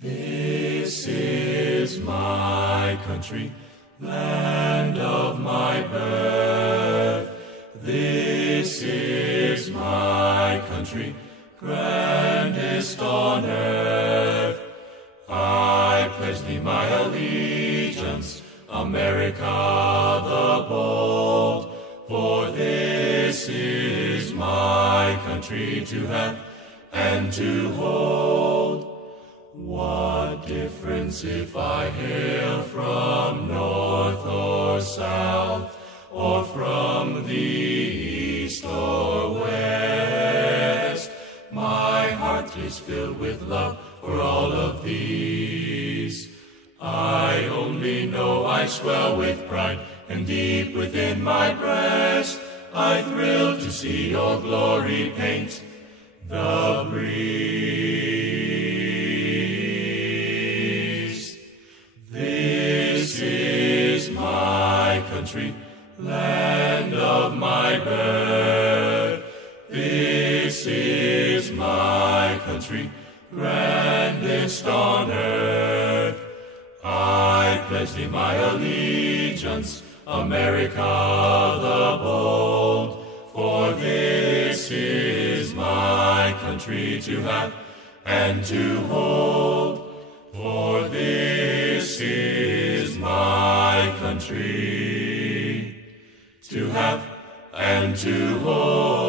This is my country, land of my birth. This is my country, grandest on earth. I pledge thee my allegiance, America the bold, for this is my country to have and to hold. What difference if I hail from north or south, or from the east or west? My heart is filled with love for all of these. I only know I swell with pride, and deep within my breast I thrill to see your glory paint the breeze. This is my country, land of my birth. This is my country, grandest on earth. I pledge thee my allegiance, America the bold, for this is my country to have and to hold. For this is my country to have and to hold.